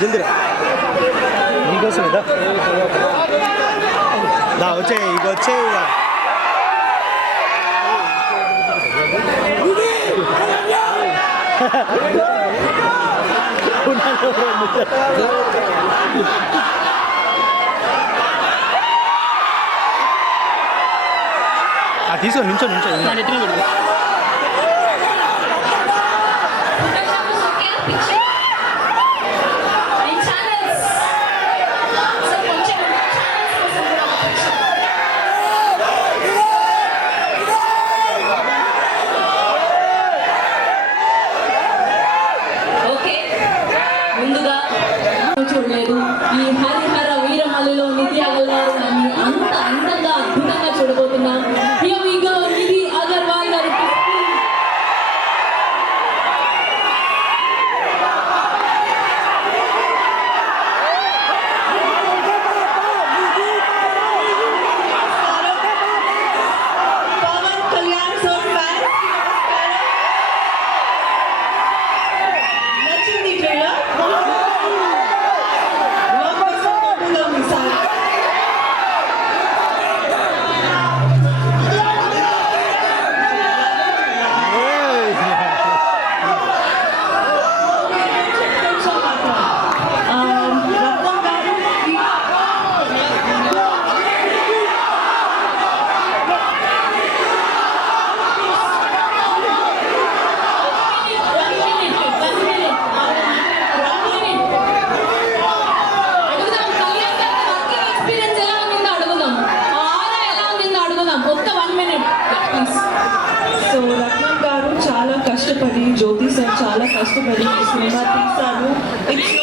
జల్దిరా నీకోసమే దా వచ్చే ఇక వచ్చే తీసుకో నించో చూడలేదు ఈ హరిహర వీరమల్లిలో నిధి అగర్వాల్ గారిని అంత అందంగా అద్భుతంగా చూడబోతున్నాం. Here we go, Nidhi Agarwal గారు. పవన్ కళ్యాణ్ సోన్ ఫ్యాన్ నచ్చింది ట్రైలర్. సో రత్నం గారు చాలా కష్టపడి, జ్యోతి సార్ చాలా కష్టపడి ఈ సినిమా తీశారు. ఇట్స్